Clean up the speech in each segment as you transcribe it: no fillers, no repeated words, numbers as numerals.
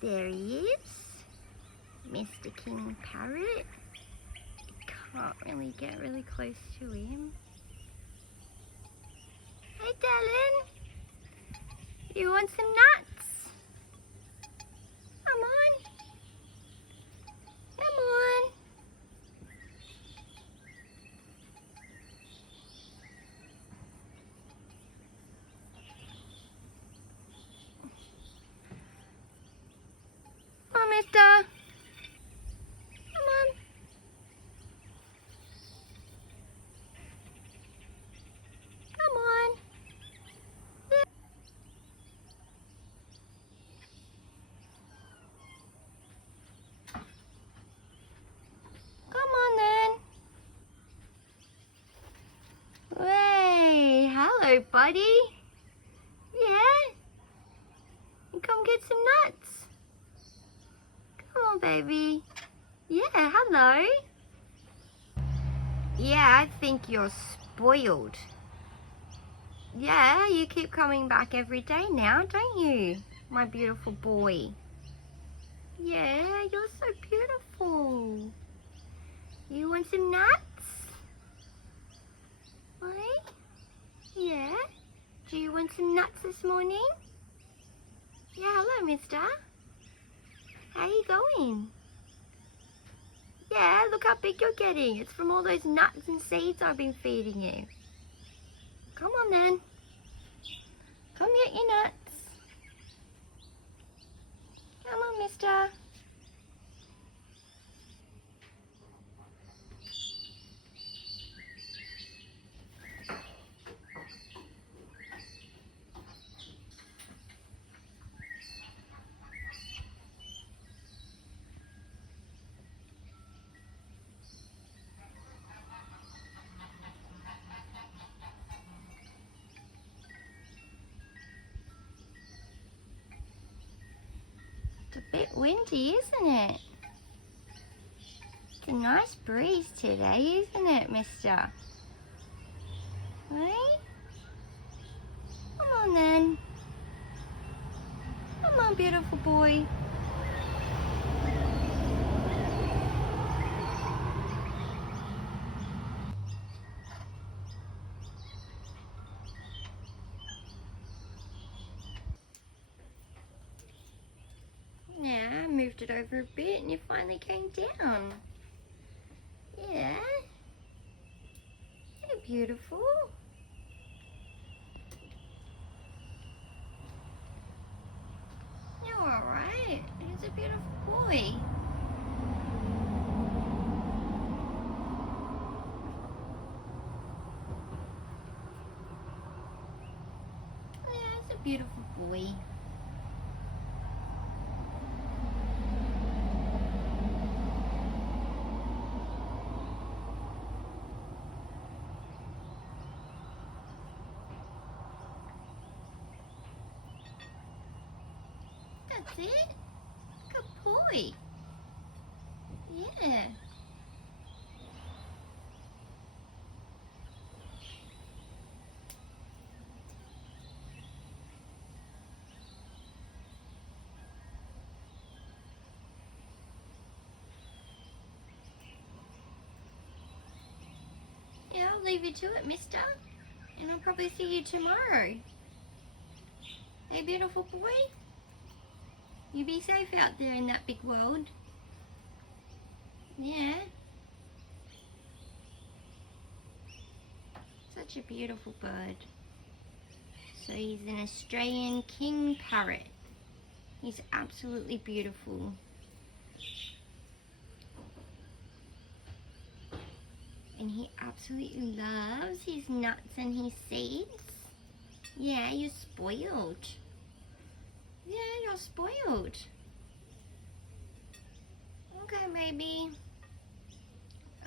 There he is, Mr. King Parrot. Can't really get really close to him. Hey, darling. You want some nuts? Come on. Come on. Come on, mister. Come on. Come on. Yeah. Come on then. Hey, hello, buddy. Yeah? You come get some nuts. Come on, baby. Yeah, hello. Yeah, I think you're spoiled. Yeah, you keep coming back every day now, don't you? My beautiful boy. Yeah, you're so beautiful. You want some nuts? What? Yeah? Do you want some nuts this morning? Yeah, hello, mister. How you going? Yeah, look how big you're getting. It's from all those nuts and seeds I've been feeding you. Come on then. Come get your nuts. Come on, mister. It's a bit windy, isn't it? It's a nice breeze today, isn't it, mister? Right? Come on then. Come on, beautiful boy. Yeah, I moved it over a bit and it finally came down. Yeah. You're beautiful. You're alright. He's a beautiful boy. Yeah, he's a beautiful boy. That's it. Good boy. Yeah. Yeah, I'll leave you to it, mister. And I'll probably see you tomorrow. Hey, beautiful boy. You be safe out there in that big world. Yeah. Such a beautiful bird. So he's an Australian King Parrot. He's absolutely beautiful. And he absolutely loves his nuts and his seeds. Yeah, you're spoiled. Yeah, you're spoiled. Okay, baby.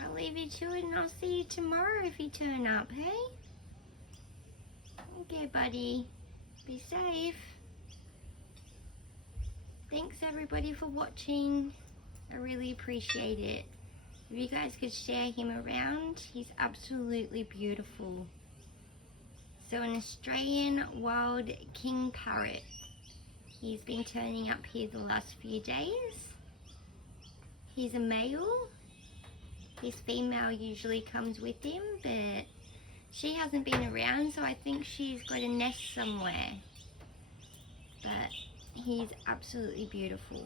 I'll leave you to it and I'll see you tomorrow if you turn up, hey? Okay, buddy. Be safe. Thanks everybody for watching. I really appreciate it. If you guys could share him around, he's absolutely beautiful. So an Australian wild King Parrot. He's been turning up here the last few days. He's a male. His female usually comes with him, but she hasn't been around, so I think she's got a nest somewhere. But he's absolutely beautiful.